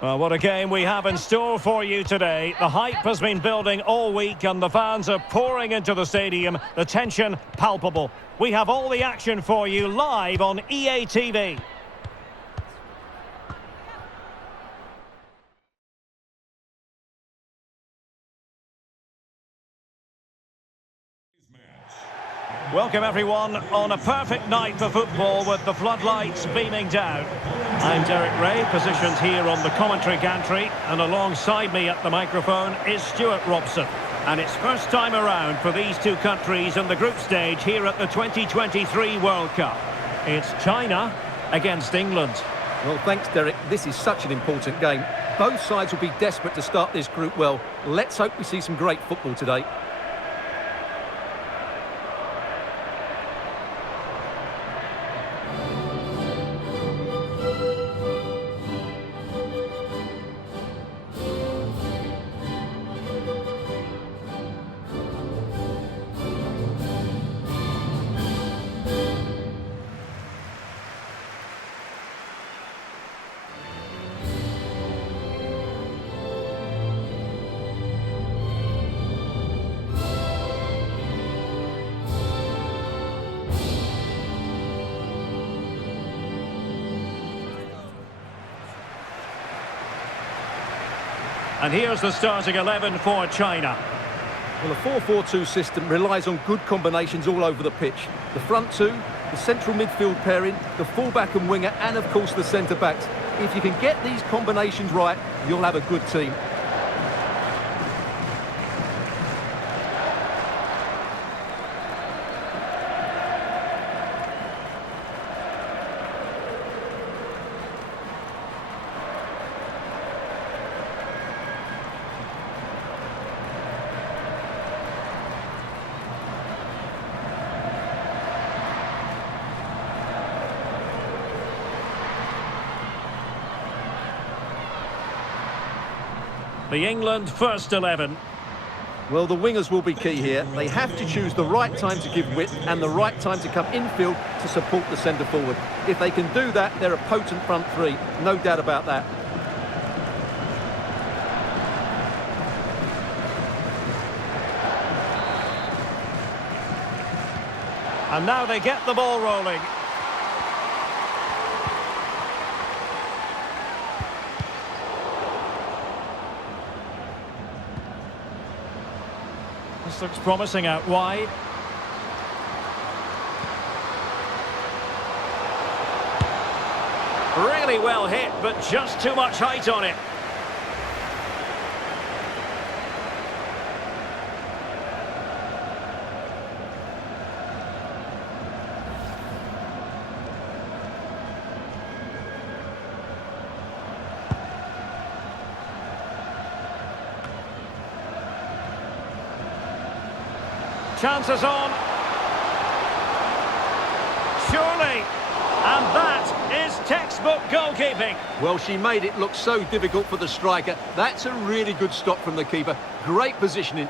Well, what a game we have in store for you today. The hype has been building all week and the fans are pouring into the stadium. The tension palpable. We have all the action for you live on EA TV. Welcome everyone on a perfect night for football with the floodlights beaming down. I'm Derek Ray, positioned here on the commentary gantry, and alongside me at the microphone is Stuart Robson. And it's first time around for these two countries in the group stage here at the 2023 World Cup. It's China against England. Well, thanks Derek. This is such an important game. Both sides will be desperate to start this group well. Let's hope we see some great football today. And here's the starting 11 for China. Well, a 4-4-2 system relies on good combinations all over the pitch. The front two, the central midfield pairing, the fullback and winger, and of course the centre-backs. If you can get these combinations right, you'll have a good team. The England first 11. Well, the wingers will be key here. They have to choose the right time to give width and the right time to come infield to support the centre-forward. If they can do that, they're a potent front three. No doubt about that. And now they get the ball rolling. This looks promising out wide. Really well hit, but just too much height on it. Chances on. Surely. And that is textbook goalkeeping. Well, she made it look so difficult for the striker. That's a really good stop from the keeper. Great positioning.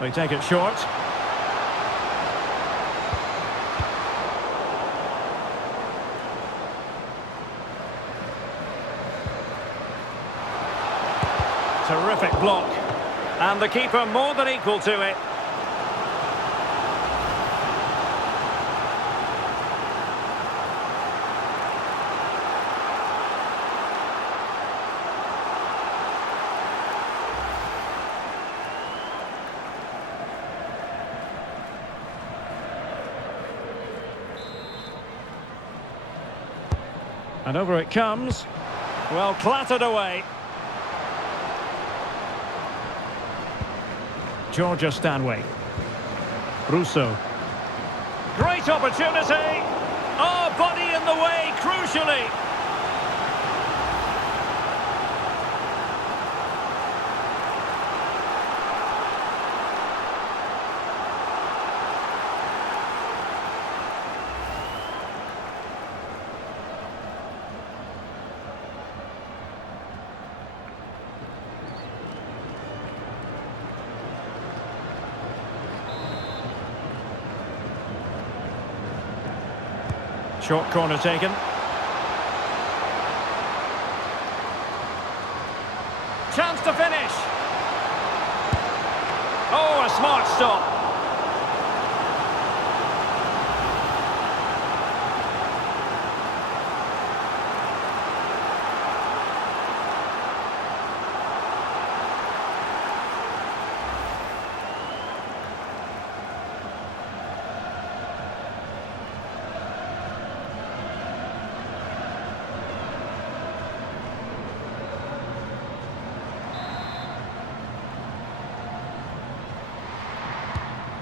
They take it short. Terrific block. And the keeper more than equal to it. And over it comes. Well, clattered away. Georgia Stanway. Russo. Great opportunity. Oh, body in the way, crucially. Short corner taken. Chance to finish. Oh, a smart stop.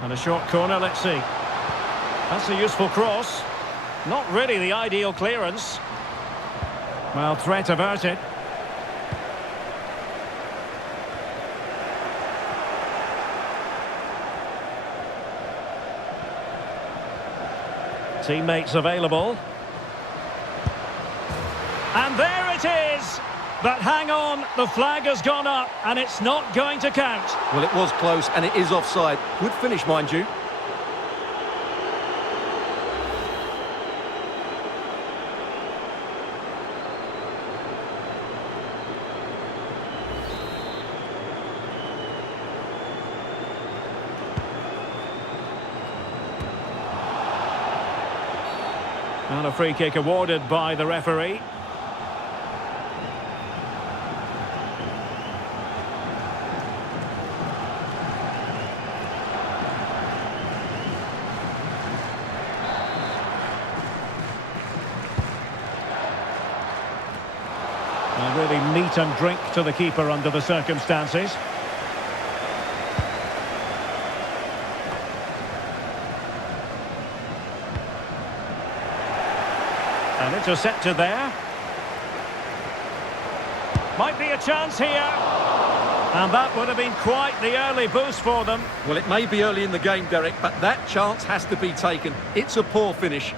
And a short corner, let's see. That's a useful cross. Not really the ideal clearance. Well, threat averted. Teammates available. And there it is! But hang on, the flag has gone up and it's not going to count. Well, it was close and it is offside. Good finish, mind you. And a free kick awarded by the referee. Really meat and drink to the keeper under the circumstances. And intercepted there. Might be a chance here. And that would have been quite the early boost for them. Well, it may be early in the game, Derek, but that chance has to be taken. It's a poor finish.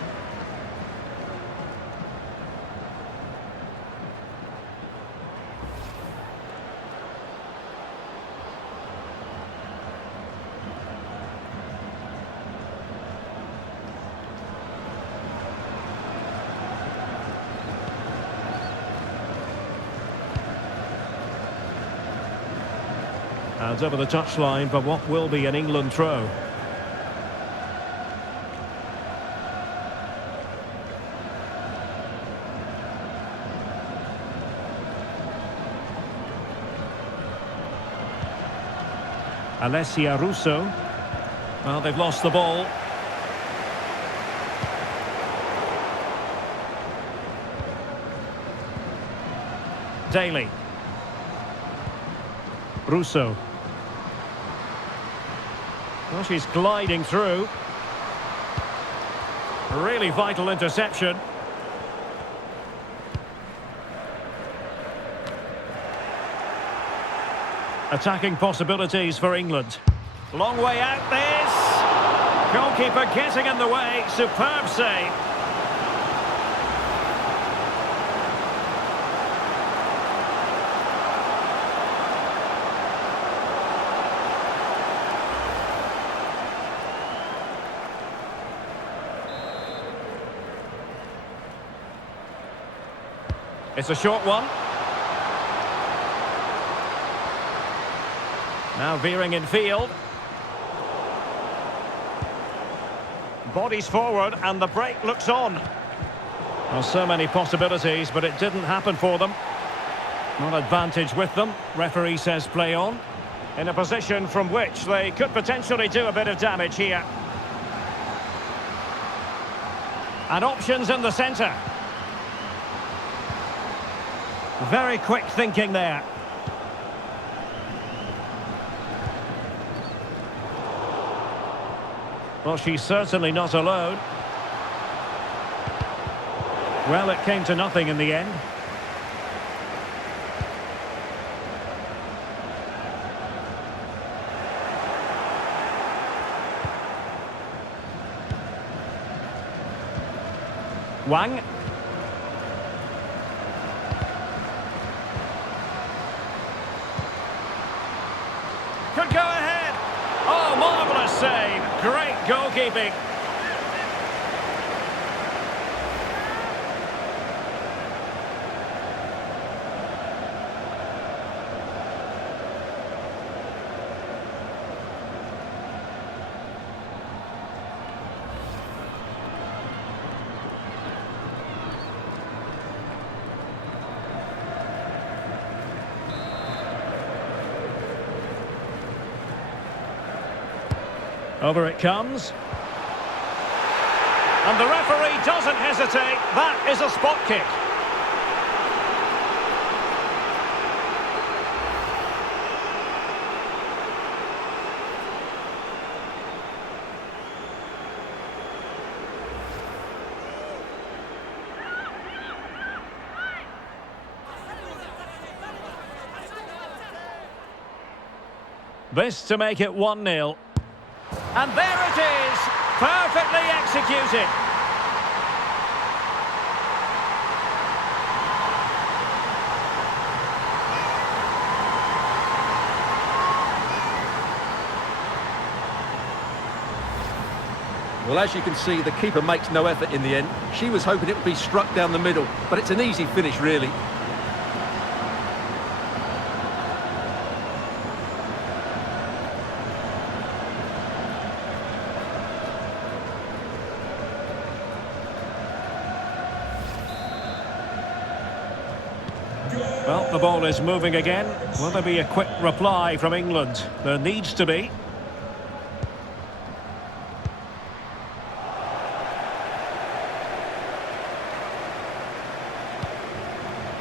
And over the touchline for what will be an England throw. Alessia Russo. Well, they've lost the ball. Daly. Russo. Well, she's gliding through. Really vital interception. Attacking possibilities for England. Long way out this. Goalkeeper getting in the way. Superb save. It's a short one. Now veering in field. Bodies forward and the break looks on. Well, so many possibilities, but it didn't happen for them. Not advantage with them. Referee says play on. In a position from which they could potentially do a bit of damage here. And options in the centre. Very quick thinking there. Well, she's certainly not alone. Well, it came to nothing in the end. Wang. Could go ahead. Oh, marvellous save. Great goalkeeping. Over it comes. And the referee doesn't hesitate. That is a spot kick. This to make it 1-0. And there it is! Perfectly executed. Well, as you can see, the keeper makes no effort in the end. She was hoping it would be struck down the middle, but it's an easy finish, really. Well, the ball is moving again. Will there be a quick reply from England? There needs to be.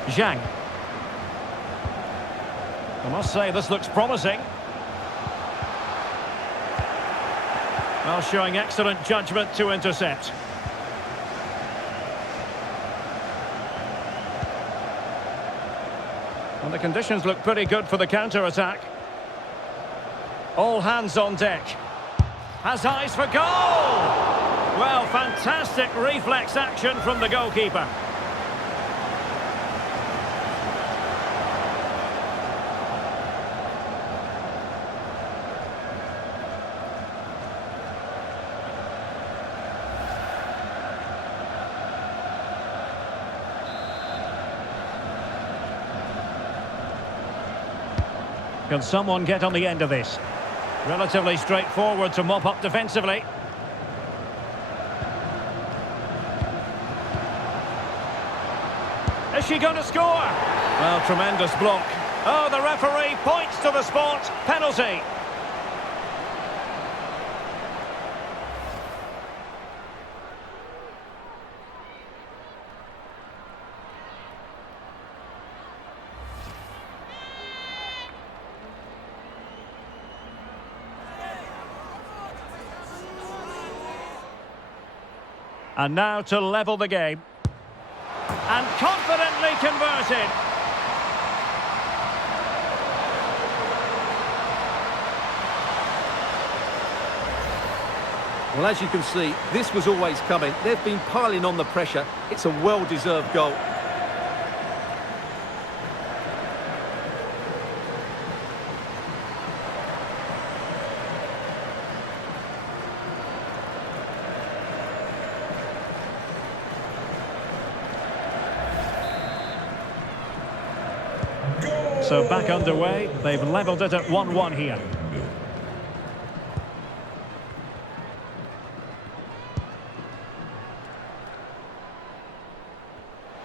Zhang. I must say, this looks promising. Well, showing excellent judgment to intercept. And the conditions look pretty good for the counter-attack. All hands on deck. Has eyes for goal! Well, fantastic reflex action from the goalkeeper. Can someone get on the end of this? Relatively straightforward to mop up defensively. Is she going to score? Well, tremendous block. Oh, the referee points to the spot. Penalty. And now to level the game. And confidently converted. Well, as you can see, this was always coming. They've been piling on the pressure. It's a well-deserved goal. So back underway. They've levelled it at 1-1 here.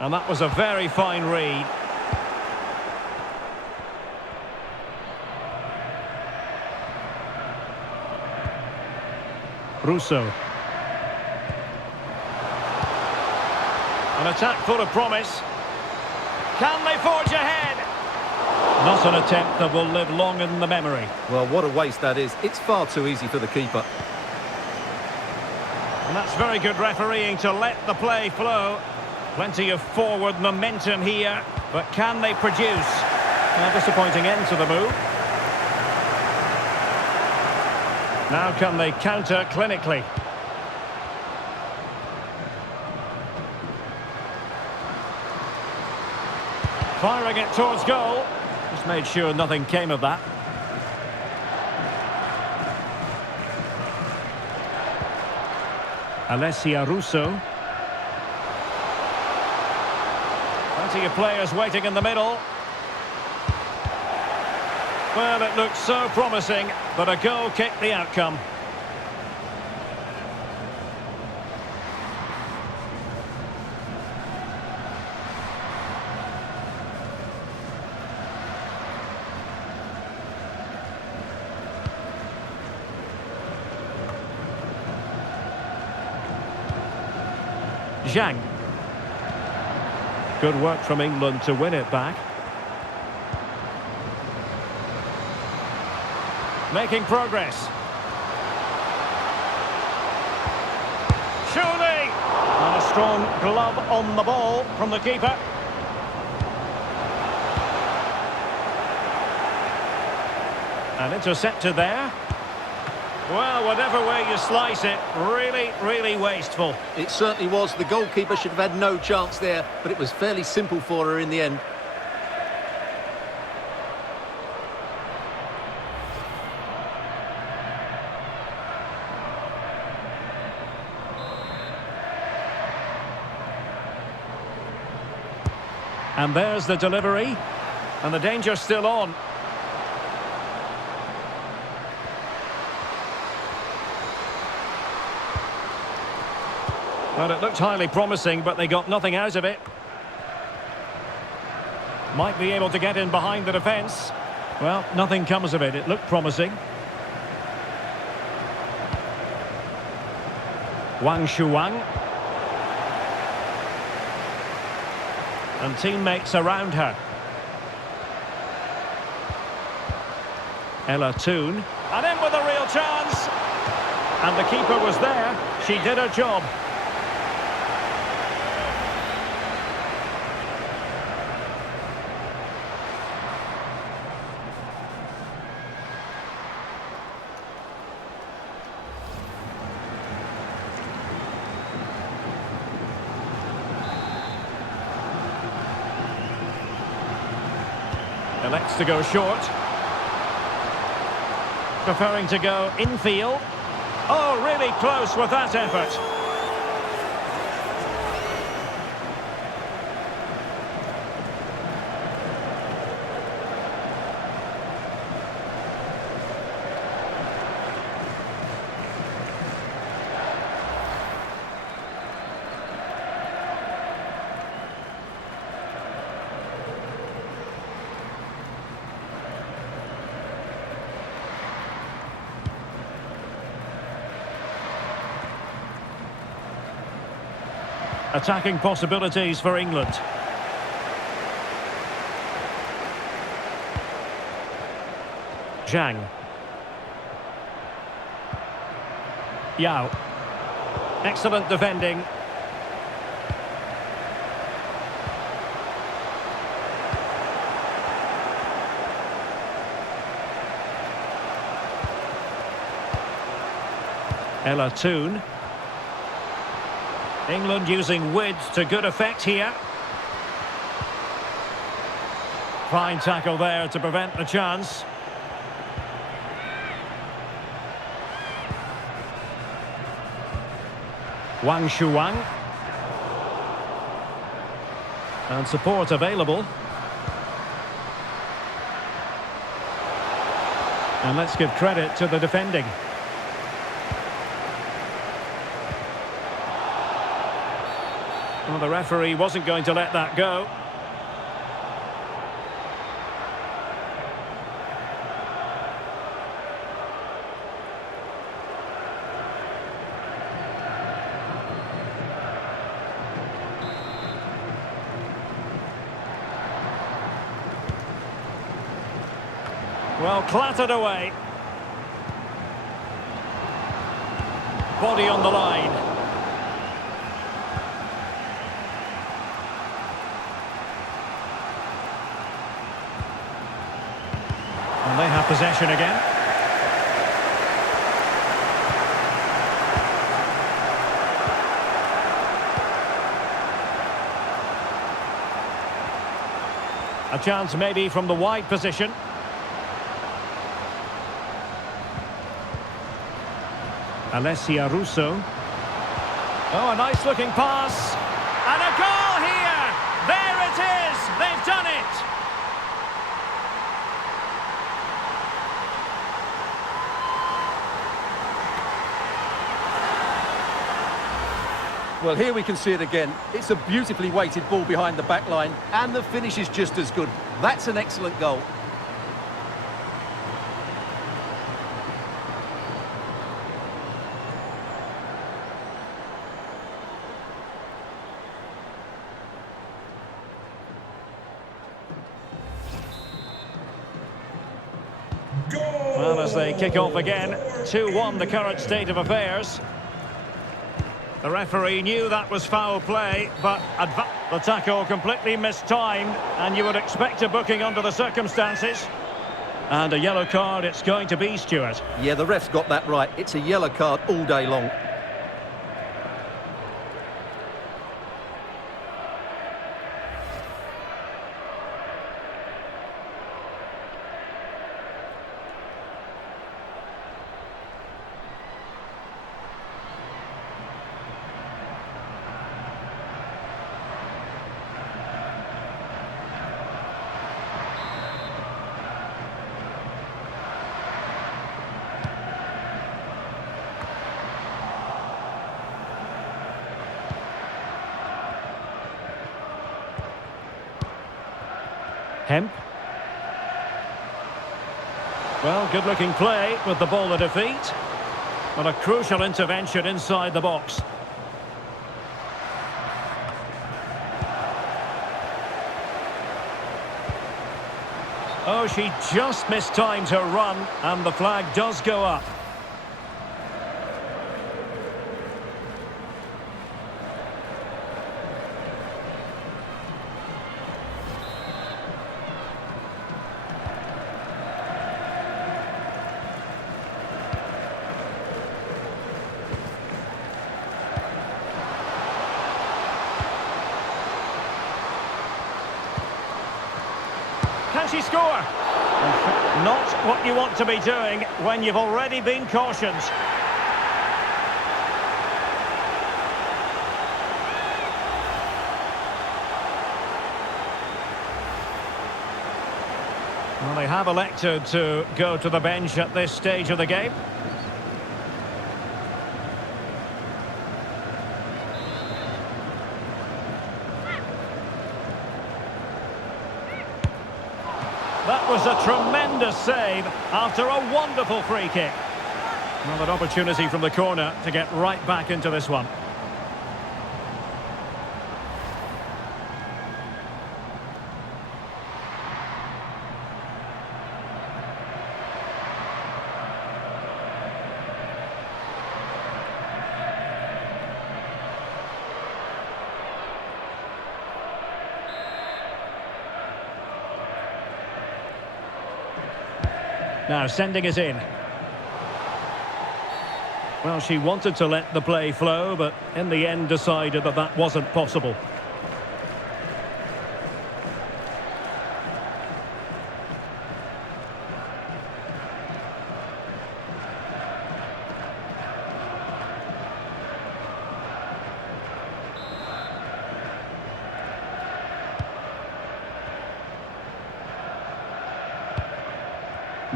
And that was a very fine read. Russo. An attack full of promise. Can they forge ahead? Not an attempt that will live long in the memory. Well, what a waste that is. It's far too easy for the keeper. And that's very good refereeing to let the play flow. Plenty of forward momentum here, but can they produce? A disappointing end to the move. Now can they counter clinically? Firing it towards goal. Just made sure nothing came of that. Alessia Russo. Plenty of players waiting in the middle. Well, it looks so promising, but a goal kicked the outcome. Zhang. Good work from England to win it back. Making progress. Surely! And a strong glove on the ball from the keeper. And intercepted there. Well, whatever way you slice it, really, really wasteful. It certainly was. The goalkeeper should have had no chance there, but it was fairly simple for her in the end. And there's the delivery. And the danger's still on. Well, it looked highly promising, but they got nothing out of it. Might be able to get in behind the defence. Well, nothing comes of it. It looked promising. Wang Shuang. And teammates around her. Ella Toon. And in with a real chance. And the keeper was there. She did her job. Elects to go short. Preferring to go infield. Oh, really close with that effort. Attacking possibilities for England. Zhang. Yao. Excellent defending. Ella Toon. England using width to good effect here. Fine tackle there to prevent the chance. Wang Shuang. And support available. And let's give credit to the defending. Well, the referee wasn't going to let that go. Well, clattered away. Body on the line. And they have possession again. A chance maybe from the wide position. Alessia Russo. Oh, a nice looking pass. And a goal here! There it is! They've done it! Well, here we can see it again. It's a beautifully weighted ball behind the back line, and the finish is just as good. That's an excellent goal. as they kick off again. 2-1 the current state of affairs. The referee knew that was foul play, but the tackle completely mistimed, and you would expect a booking under the circumstances. And a yellow card it's going to be, Stuart. Yeah, the ref's got that right. It's a yellow card all day long. Hemp. Well, good-looking play with the ball at defeat. But a crucial intervention inside the box. Oh, she just mistimed her run, and the flag does go up. Can she score? Not what you want to be doing when you've already been cautioned. Well, they have elected to go to the bench at this stage of the game. That was a tremendous save after a wonderful free kick. Well, an opportunity from the corner to get right back into this one. Now sending it in. Well, she wanted to let the play flow, but in the end decided that that wasn't possible.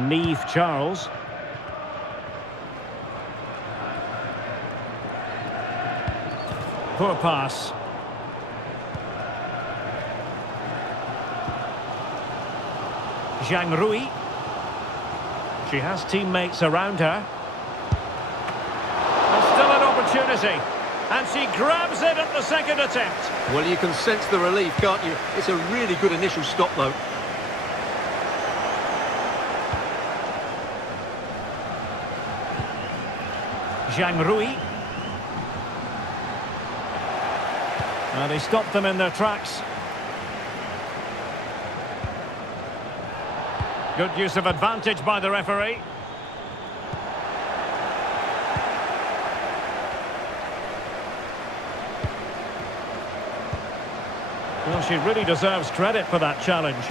Neve Charles. Poor pass. Zhang Rui. She has teammates around her. There's still an opportunity. And she grabs it at the second attempt. Well, you can sense the relief, can't you? It's a really good initial stop, though. Zhang Rui. They stopped them in their tracks. Good use of advantage by the referee. Well, she really deserves credit for that challenge.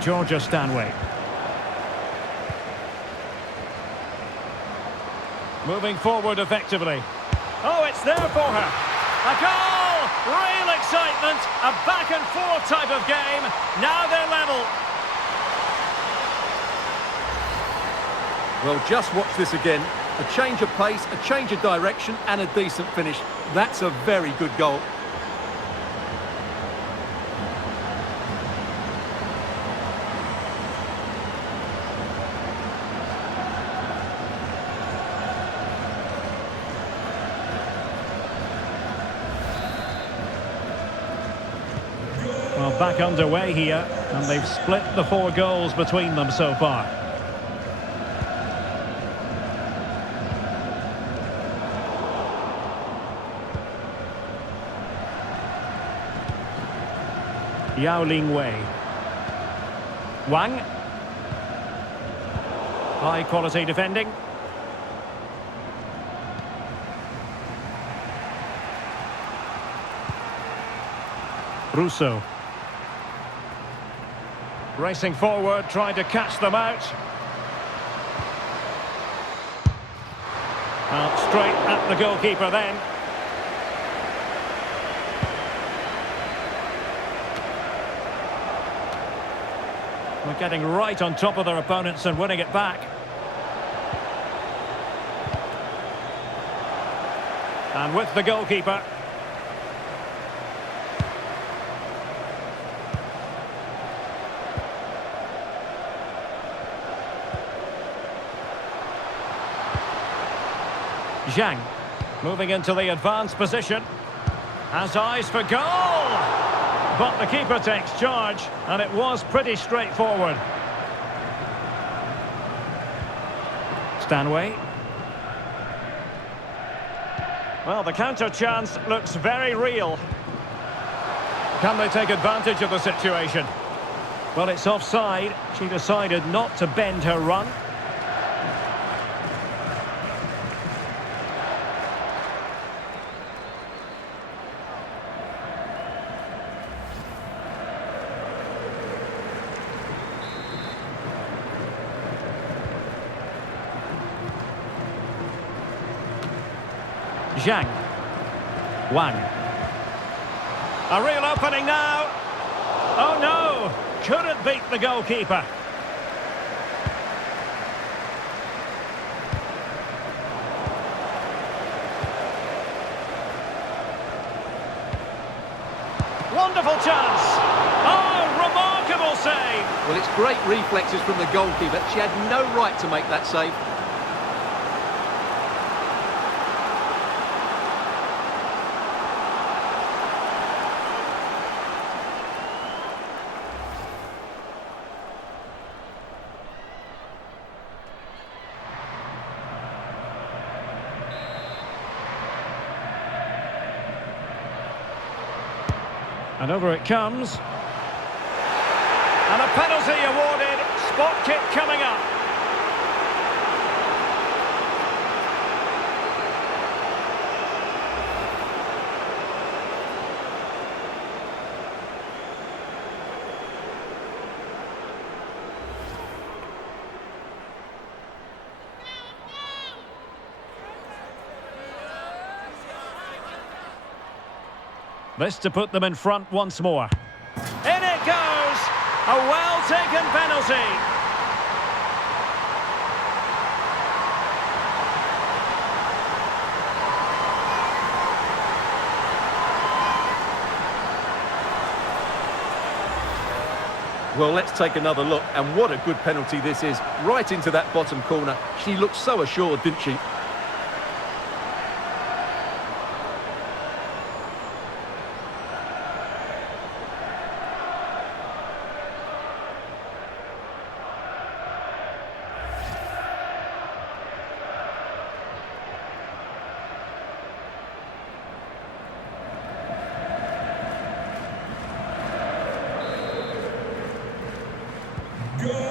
Georgia Stanway. Moving forward effectively. Oh, it's there for her. A goal! Real excitement. A back-and-forth type of game. Now they're level. Well, just watch this again. A change of pace, a change of direction, and a decent finish. That's a very good goal. Well, back underway here, and they've split the 4 goals between them so far. Yao Ling Wei. Wang. High quality defending. Russo. Racing forward, trying to catch them out. Out straight at the goalkeeper then. We're getting right on top of their opponents and winning it back. And with the goalkeeper. Zhang, moving into the advanced position. Has eyes for goal! But the keeper takes charge, and it was pretty straightforward. Stanway. Well, the counter chance looks very real. Can they take advantage of the situation? Well, it's offside. She decided not to bend her run. Zhang. Wang. A real opening now. Oh no! Couldn't beat the goalkeeper. Wonderful chance. Oh, remarkable save. Well, it's great reflexes from the goalkeeper. She had no right to make that save. And over it comes. And a penalty awarded. Spot kick coming up. This to put them in front once more. In it goes! A well-taken penalty. Well, let's take another look, and what a good penalty this is. Right into that bottom corner. She looked so assured, didn't she?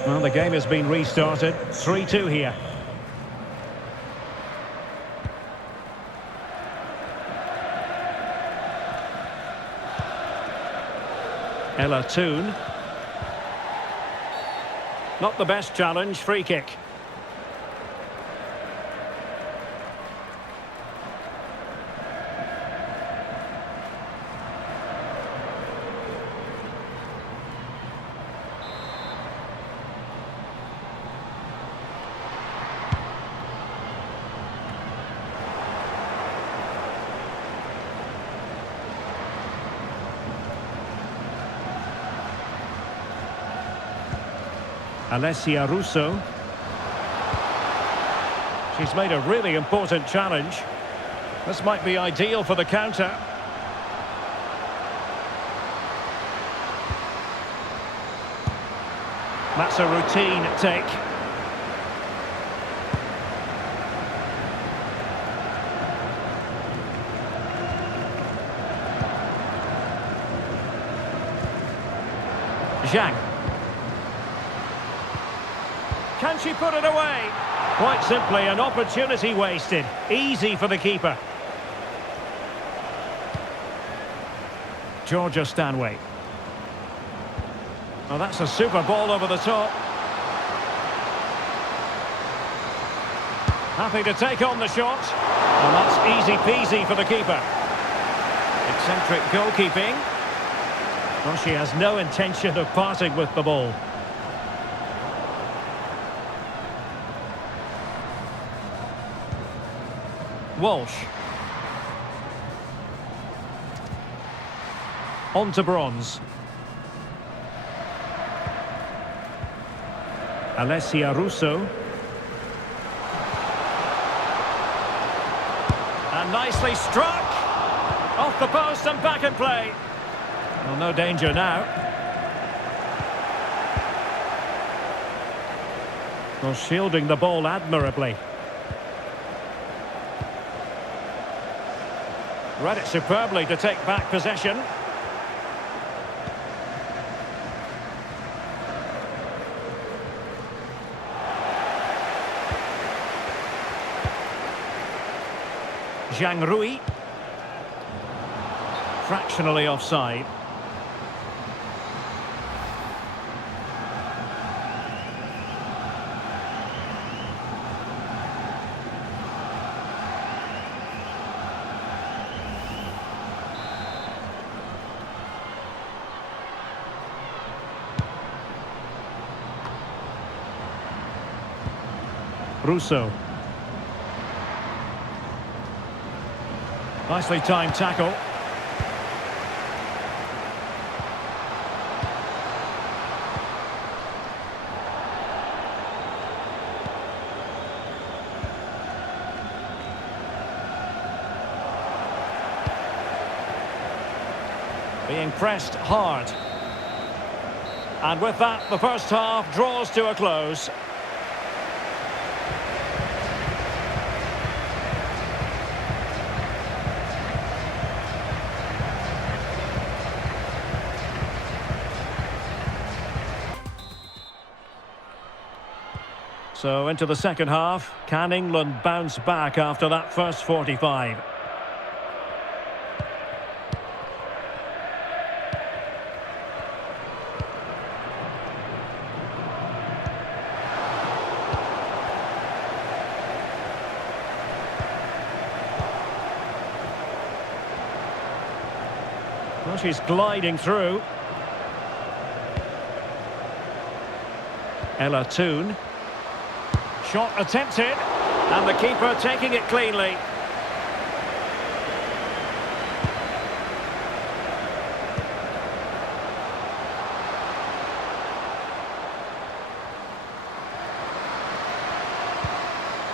Well, the game has been restarted. 3-2 here. Ella Toon. Not the best challenge, free kick. Alessia Russo. She's made a really important challenge. This might be ideal for the counter. That's a routine take. Zhang. Can she put it away? Quite simply, an opportunity wasted. Easy for the keeper. Georgia Stanway. Oh, that's a super ball over the top. Happy to take on the shot. And that's easy peasy for the keeper. Eccentric goalkeeping. Well, she has no intention of parting with the ball. Walsh. On to Bronze. Alessia Russo. And nicely struck. Off the post and back in play. Well, no danger now. Well, shielding the ball admirably. Read it superbly to take back possession. Zhang Rui. Fractionally offside. Russo. Nicely timed tackle. Being pressed hard. And with that, the first half draws to a close. So into the second half, can England bounce back after that first 45? Well, she's gliding through. Ella Toon. Shot attempted, and the keeper taking it cleanly.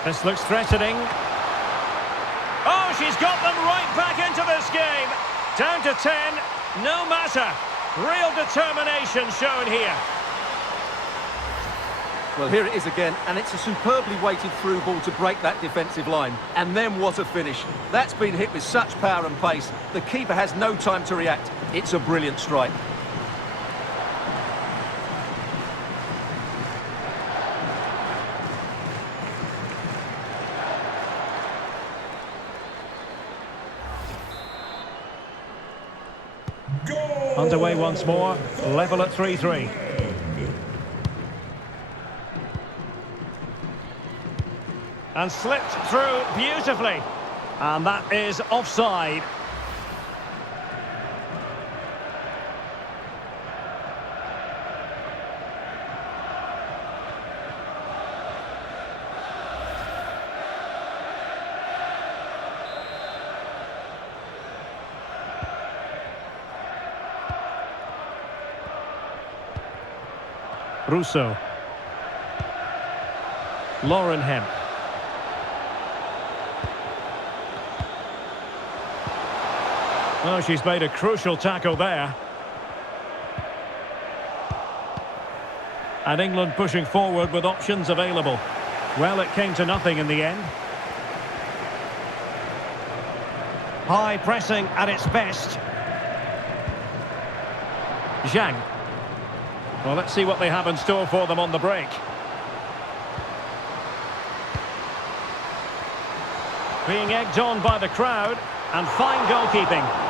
This looks threatening. Oh, she's got them right back into this game. Down to 10, no matter. Real determination shown here. Well, here it is again, and it's a superbly weighted through ball to break that defensive line. And then what a finish. That's been hit with such power and pace. The keeper has no time to react. It's a brilliant strike. Underway once more, level at 3-3. And slipped through beautifully. And that is offside. Russo. Lauren Hemp. Oh, she's made a crucial tackle there. And England pushing forward with options available. Well, it came to nothing in the end. High pressing at its best. Zhang. Well, let's see what they have in store for them on the break. Being egged on by the crowd, and fine goalkeeping.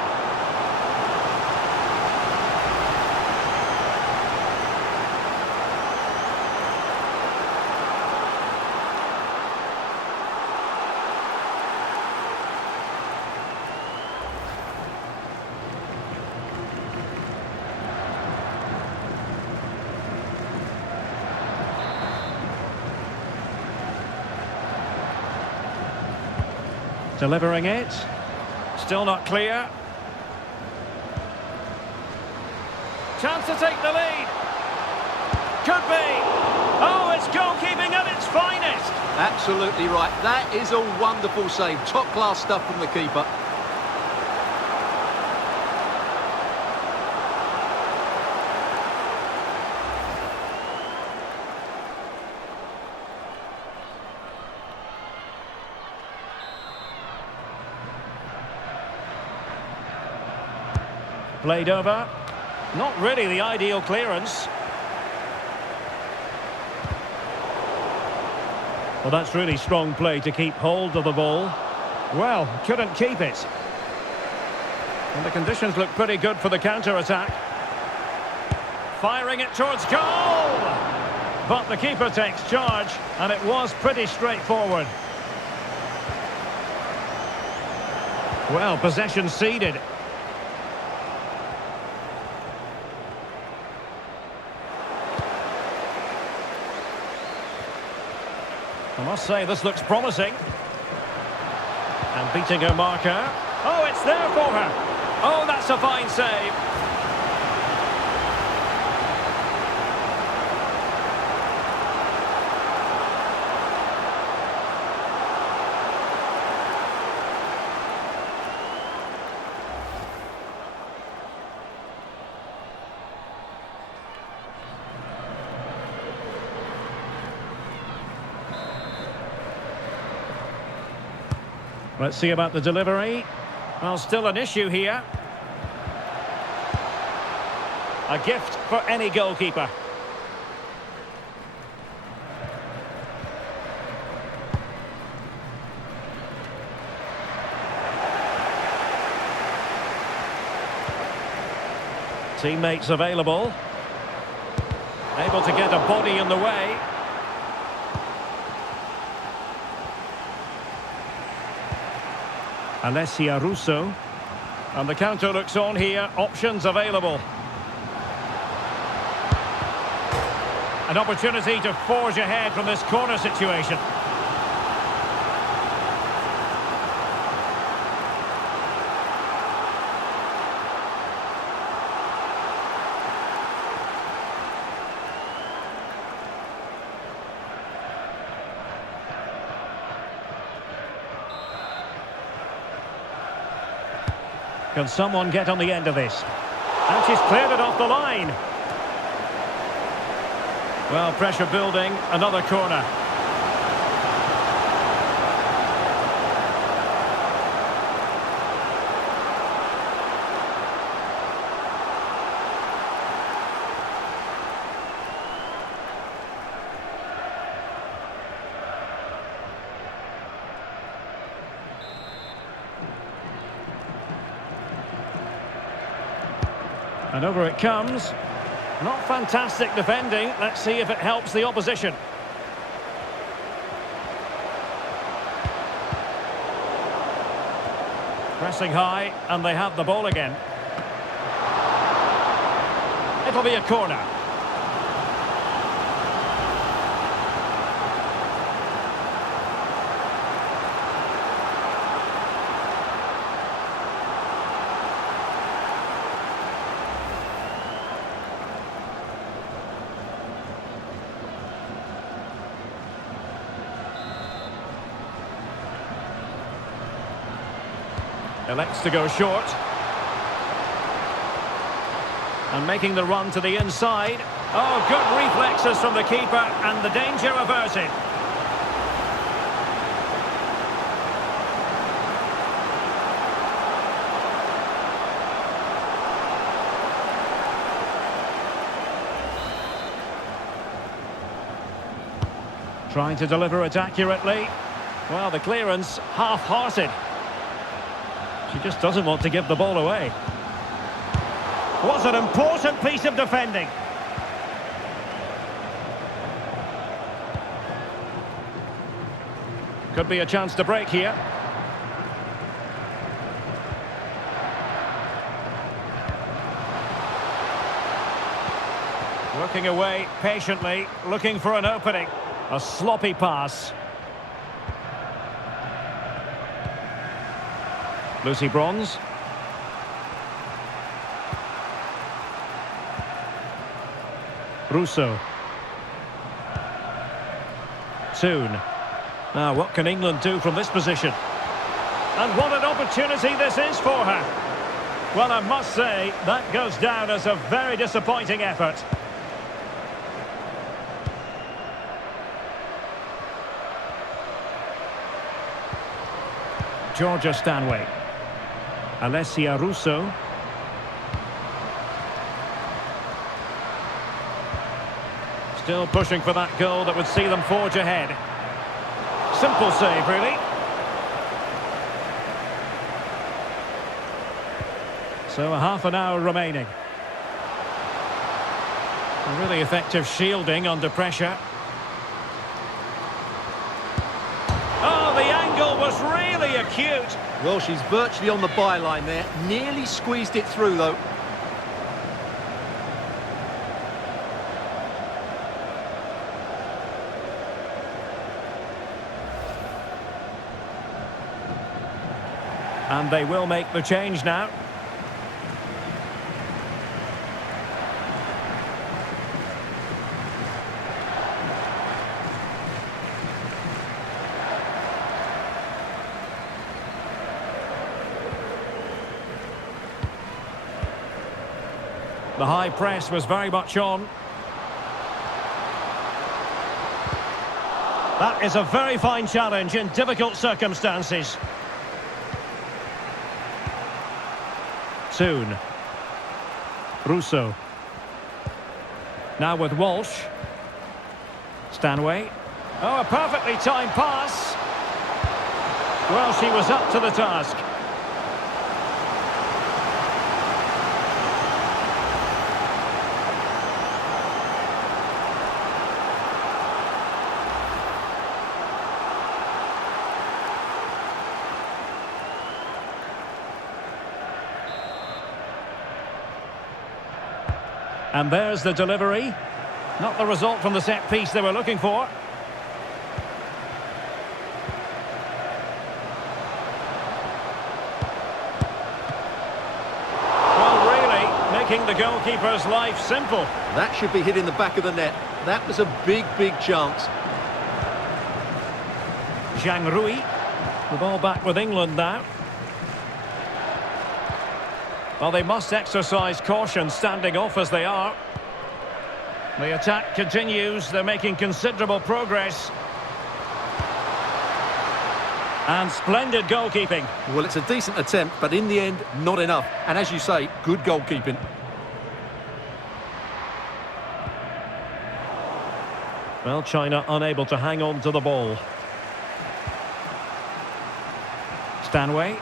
Delivering it. Still not clear. Chance to take the lead. Could be. Oh, it's goalkeeping at its finest. Absolutely right. That is a wonderful save. Top-class stuff from the keeper. Played over. Not really the ideal clearance. Well, that's really strong play to keep hold of the ball. Well, couldn't keep it. And the conditions look pretty good for the counter-attack. Firing it towards goal! But the keeper takes charge, and it was pretty straightforward. Well, possession ceded. I must say, this looks promising. And beating her marker. Oh, it's there for her. Oh, that's a fine save. Let's see about the delivery. Well, still an issue here. A gift for any goalkeeper. Teammates available. Able to get a body in the way. Alessia Russo. And the counter looks on here. Options available. An opportunity to forge ahead from this corner situation. Can someone get on the end of this? And she's cleared it off the line. Well, pressure building, another corner. And over it comes. Not fantastic defending. Let's see if it helps the opposition. Pressing high, and they have the ball again. It'll be a corner. Elects to go short. And making the run to the inside. Oh, good reflexes from the keeper and the danger averted. Trying to deliver it accurately. Well, the clearance half-hearted. She just doesn't want to give the ball away. What an important piece of defending. Could be a chance to break here. Working away patiently, looking for an opening. A sloppy pass. Lucy Bronze. Russo. Toon. Now, what can England do from this position? And what an opportunity this is for her. Well, I must say, that goes down as a very disappointing effort. Georgia Stanway. Alessia Russo. Still pushing for that goal that would see them forge ahead. Simple save, really. So a half an hour remaining. A really effective shielding under pressure. Oh, the angle was really acute. Well, she's virtually on the byline there. Nearly squeezed it through, though. And they will make the change now. The high press was very much on. That is a very fine challenge in difficult circumstances. Toon. Russo. Now with Walsh. Stanway. Oh, a perfectly timed pass. Well, she was up to the task. And there's the delivery. Not the result from the set piece they were looking for. Well, really, making the goalkeeper's life simple. That should be hitting the back of the net. That was a big, big chance. Zhang Rui. The ball back with England now. Well, they must exercise caution standing off as they are. The attack continues. They're making considerable progress. And splendid goalkeeping. Well, it's a decent attempt, but in the end, not enough. And as you say, good goalkeeping. Well, China unable to hang on to the ball. Stanway.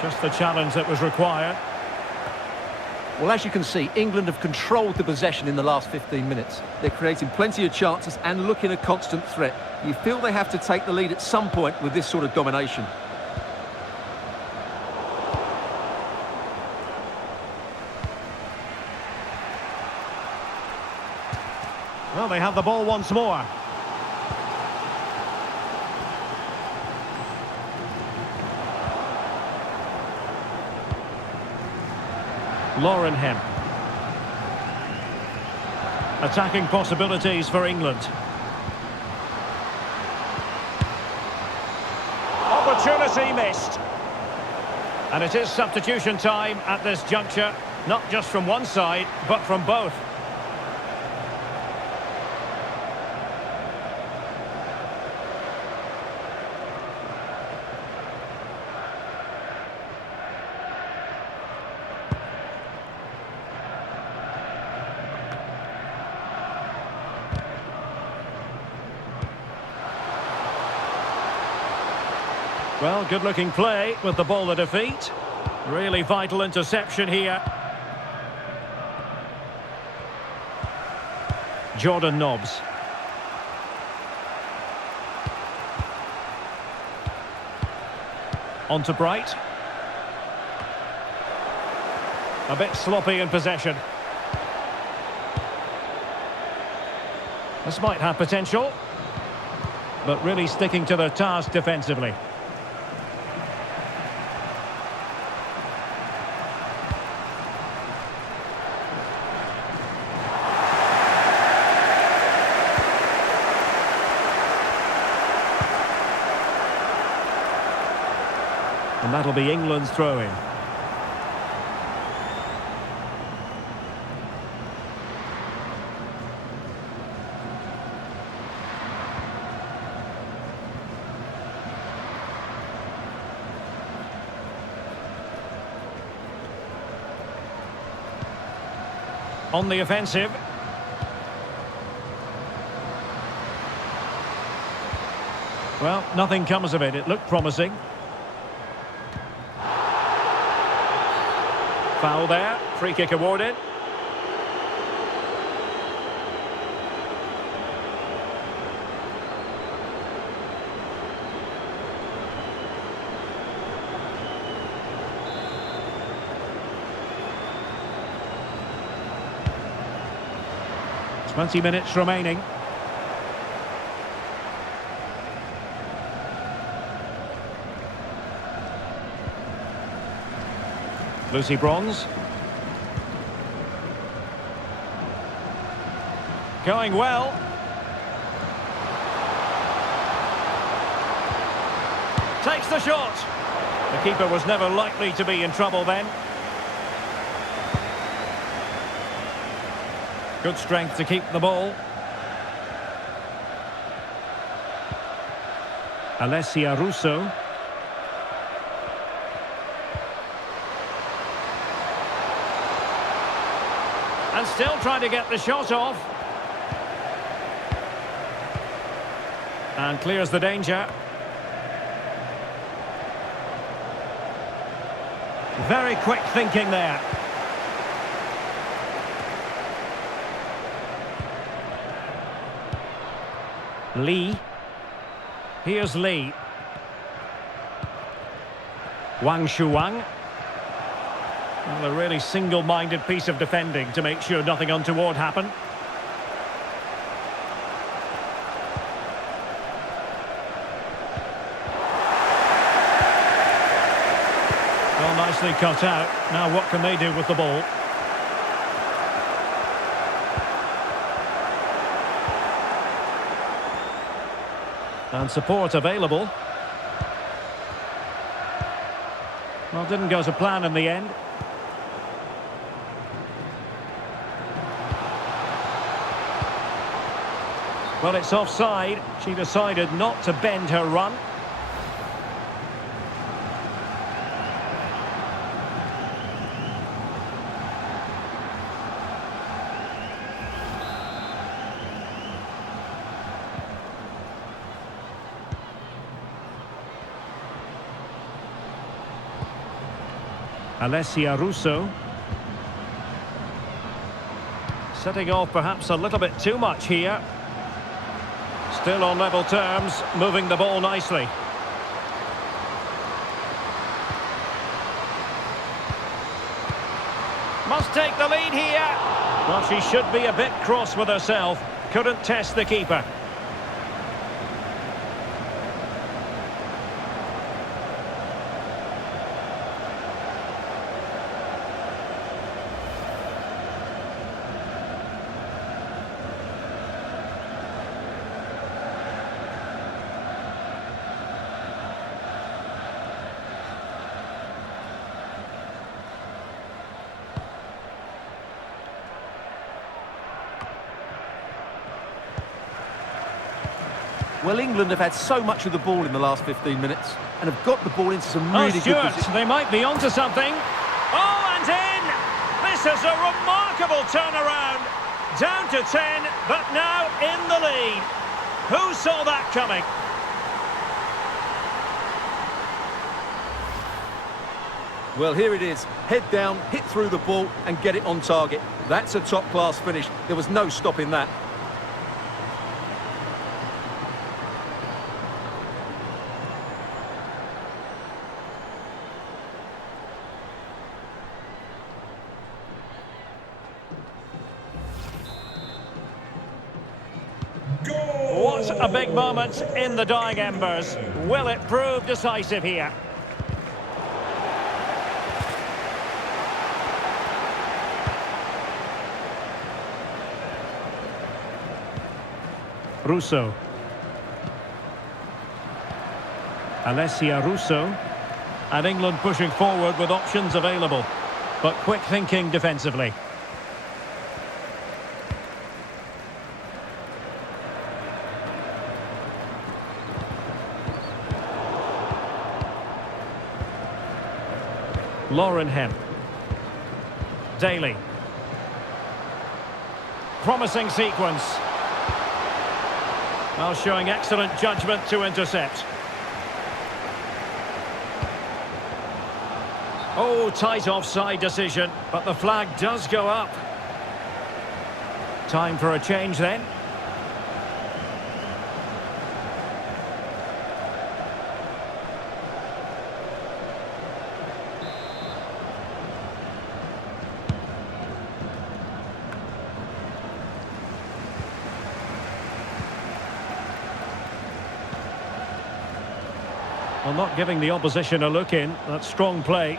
Just the challenge that was required. Well, as you can see, England have controlled the possession in the last 15 minutes. They're creating plenty of chances and looking a constant threat. You feel they have to take the lead at some point with this sort of domination. Well, they have the ball once more. Lauren Hemp. Attacking possibilities for England. Opportunity missed. And it is substitution time at this juncture, not just from one side, but from both. Well, good-looking play with the ball at her feet. Really vital interception here. Jordan Nobbs. On to Bright. A bit sloppy in possession. This might have potential, but really sticking to their task defensively. And that'll be England's throw-in. On the offensive. Well, nothing comes of it. It looked promising. Foul there. Free kick awarded. "20 minutes remaining. Lucy Bronze. Going well. Takes the shot. The keeper was never likely to be in trouble then. Good strength to keep the ball. Alessia Russo. And still trying to get the shot off. And clears the danger. Very quick thinking there. Lee. Here's Lee. Wang Shuang. Well, a really single-minded piece of defending to make sure nothing untoward happened. Well, nicely cut out. Now what can they do with the ball? And support available. Well, didn't go to plan in the end. Well, it's offside. She decided not to bend her run. Alessia Russo. Setting off perhaps a little bit too much here. Still on level terms, moving the ball nicely. Must take the lead here. Well, she should be a bit cross with herself. Couldn't test the keeper. Well, England have had so much of the ball in the last 15 minutes and have got the ball into some really good Stuart, positions. they might be onto something. Oh, and in! This is a remarkable turnaround. Down to 10, but now in the lead. Who saw that coming? Well, here it is. Head down, hit through the ball and get it on target. That's a top-class finish. There was no stopping that. What a big moment in the dying embers. Will it prove decisive here? Russo. Alessia Russo. And England pushing forward with options available. But quick thinking defensively. Lauren Hemp. Daly. Promising sequence. Well, showing excellent judgment to intercept. Oh, tight offside decision, but the flag does go up. Time for a change then. Well, not giving the opposition a look in. That's strong play.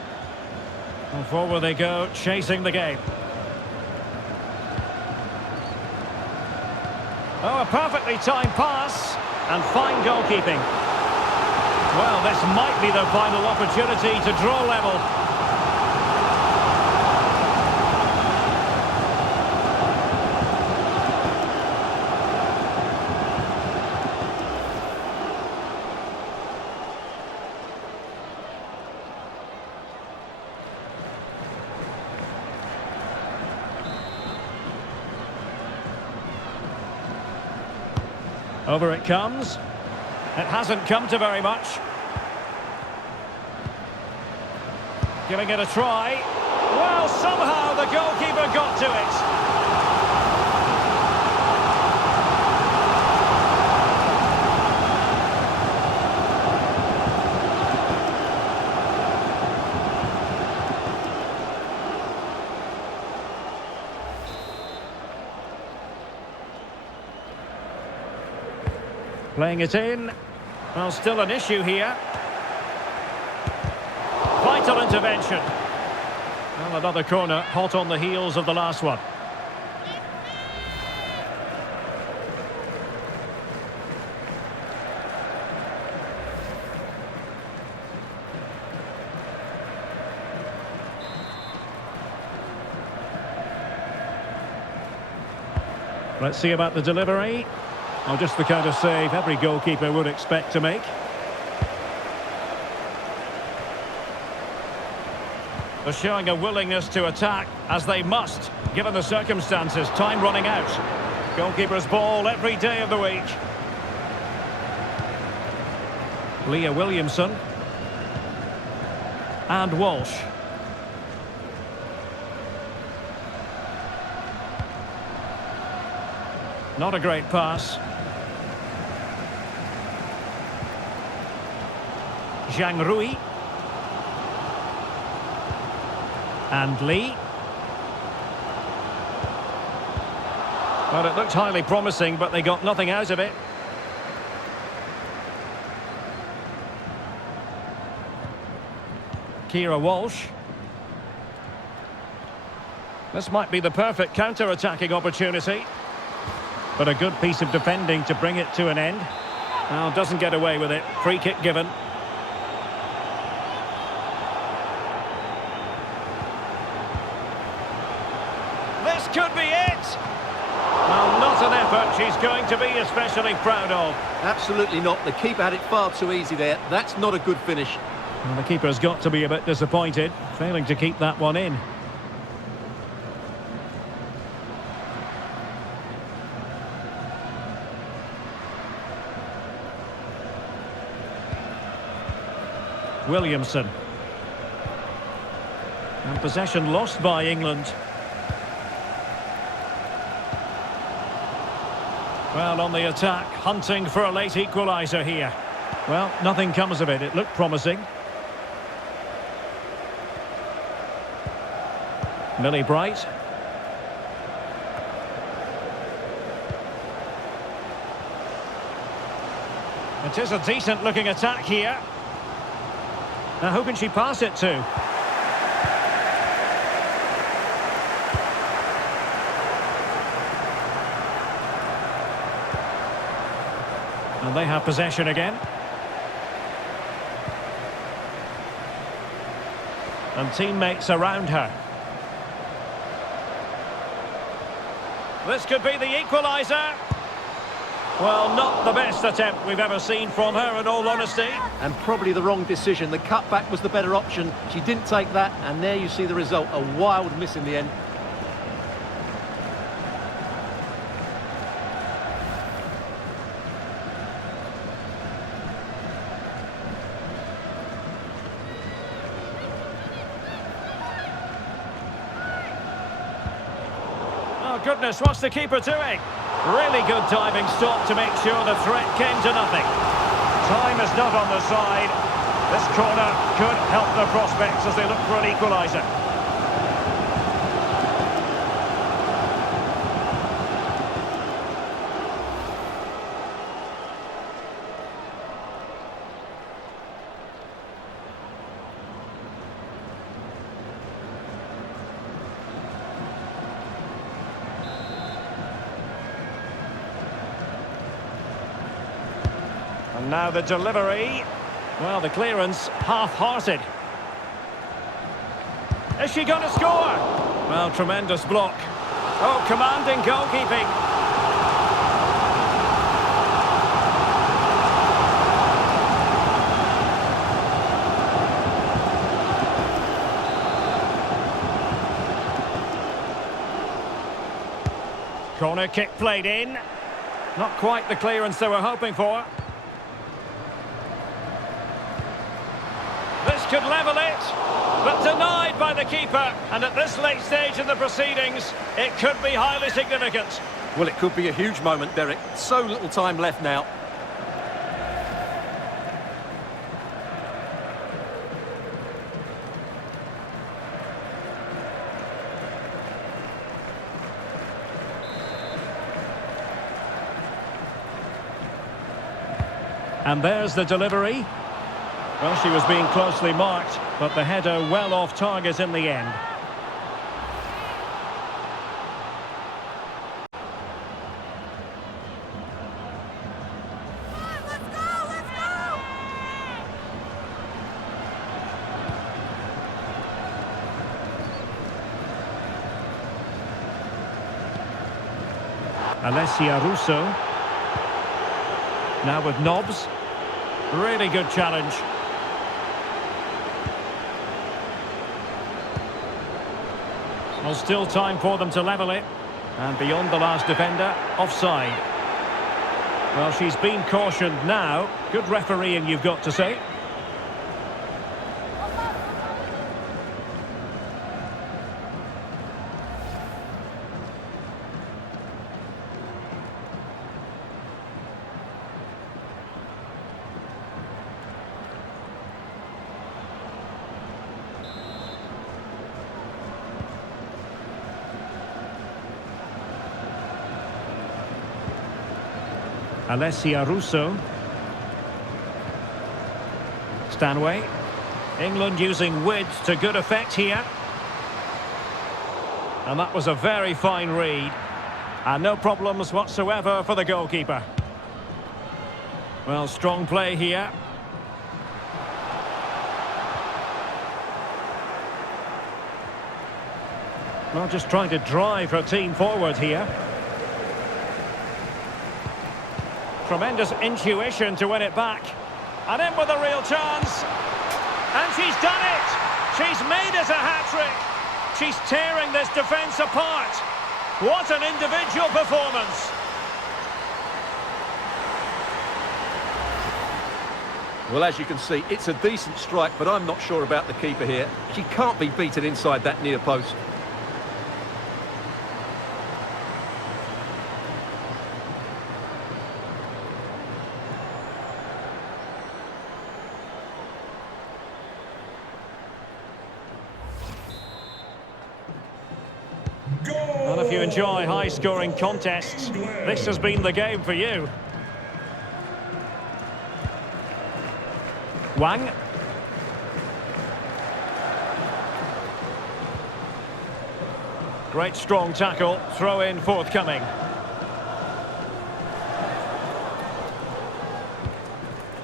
And forward they go, chasing the game. Oh, a perfectly timed pass. And fine goalkeeping. Well, this might be their final opportunity to draw level. Over it comes. It hasn't come to very much. Giving it a try. Well, somehow the goalkeeper got to it. Playing it in. Well, still an issue here. Vital intervention. Well, another corner, hot on the heels of the last one. Let's see about the delivery. Oh, just the kind of save every goalkeeper would expect to make. They're showing a willingness to attack, as they must, given the circumstances. Time running out. Goalkeeper's ball every day of the week. Leah Williamson. And Walsh. Not a great pass. Zhang Rui. And Lee. Well, it looked highly promising, but they got nothing out of it. Kira Walsh. This might be the perfect counter-attacking opportunity. But a good piece of defending to bring it to an end. Now, doesn't get away with it. Free kick given. This could be it. Well, not an effort she's going to be especially proud of. Absolutely not. The keeper had it far too easy there. That's not a good finish. Well, the keeper's got to be a bit disappointed, failing to keep that one in. Williamson. And possession lost by England. Well, on the attack, hunting for a late equaliser here. Well, nothing comes of it. It looked promising. Millie Bright. It is a decent-looking attack here. Now, who can she pass it to? And they have possession again. And teammates around her. This could be the equaliser. Well, not the best attempt we've ever seen from her, in all honesty. And probably the wrong decision. The cutback was the better option. She didn't take that, and there you see the result. A wild miss in the end. Oh, goodness, what's the keeper doing? Really good diving stop to make sure the threat came to nothing. Time is not on the side. This corner could help their prospects as they look for an equaliser. And now the delivery. Well, the clearance, half-hearted. Is she going to score? Well, tremendous block. Oh, commanding goalkeeping. Corner kick played in. Not quite the clearance they were hoping for. This could level it, but denied by the keeper. And at this late stage in the proceedings, it could be highly significant. Well, it could be a huge moment, Derek. So little time left now. And there's the delivery. Well, she was being closely marked, but the header well off target in the end. Alessia Russo. Now with Nobbs. Really good challenge. Well, still time for them to level it. And beyond the last defender, offside. Well, she's been cautioned now. Good refereeing, you've got to say. Alessia Russo. Stanway. England using width to good effect here. And that was a very fine read. And no problems whatsoever for the goalkeeper. Well, strong play here. Well, just trying to drive her team forward here. Tremendous intuition to win it back. And in with a real chance. And she's done it! She's made it a hat-trick! She's tearing this defence apart. What an individual performance! Well, as you can see, it's a decent strike, but I'm not sure about the keeper here. She can't be beaten inside that near post. And if you enjoy high-scoring contests, this has been the game for you. Wang. Great strong tackle, throw in forthcoming.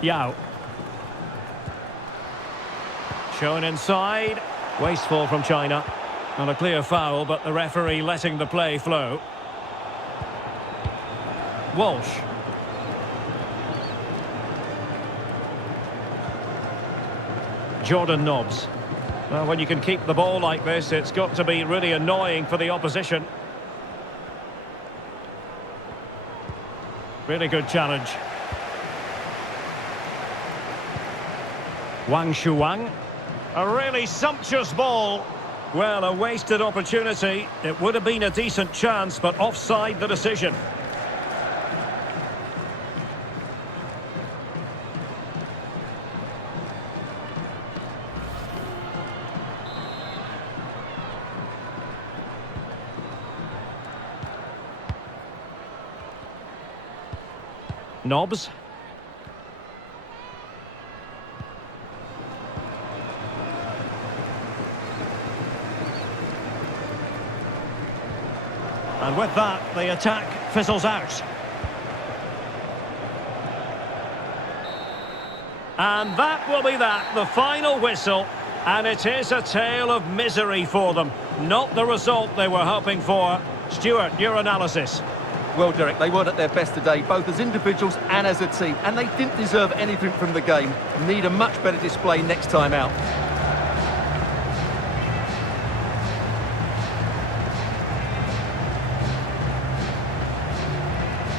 Yao. Shown inside. Wasteful from China. And a clear foul, but the referee letting the play flow. Walsh. Jordan Nobbs. Well, when you can keep the ball like this, it's got to be really annoying for the opposition. Really good challenge. Wang Shuang. A really sumptuous ball. Well, a wasted opportunity. It would have been a decent chance, but offside the decision. Nobbs. And with that, the attack fizzles out. And that will be that, the final whistle. And it is a tale of misery for them. Not the result they were hoping for. Stuart, your analysis. Well, Derek, they weren't at their best today, both as individuals and as a team. And they didn't deserve anything from the game. Need a much better display next time out.